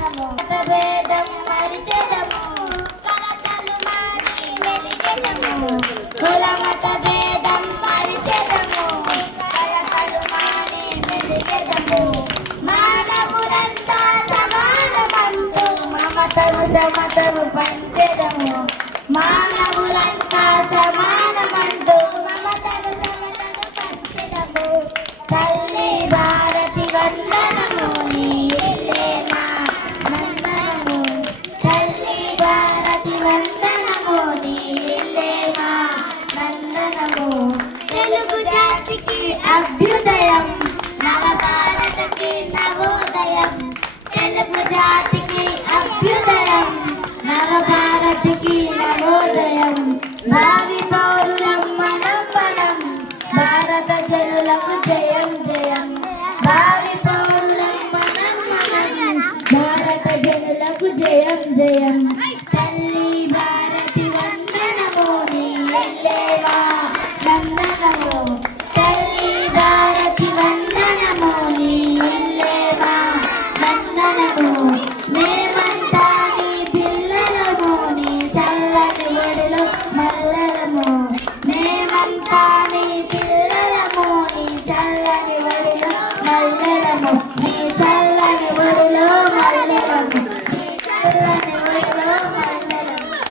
భేదం మరిచెదము కలతలు మాని వెలిగెదము కులమత భేదం మరిచెదము కలతలు మాని వెలిగెదము మానవులంతా సమానమంటూ మమతను సమతను పంచెదము మానవులంతా సమానమంటూ మమతను సమతను పంచెదము తల్లి భారతి వందనము నీ ఇల్లేనా నందనము తల్లి భారతి వందనము నీ ఇల్లేనా నందనము తెలుగు జాతికి అభ్యుదయం నవభారతకి నవోదయం తెలుగు జాతికి అభ్యుదయం నవభారతికి నవోదయం భావి పౌరులం మనం మనం భారత జనులకు జయం జయం భావి పౌరులం మనం మనం భారత జనులకు జయం జయం తల్లి భారతి వందనము నీ ఇల్లేవా నందనము తల్లి భారతి వందనము నీ ఇల్లేవా నందనము మేమంతా నీ పిల్లలము నీ చల్లని ఒడిలో మల్లలము మేమంతా నీ పిల్లలము నీ చల్లని ఒడిలో మల్లలము నీ చల్ల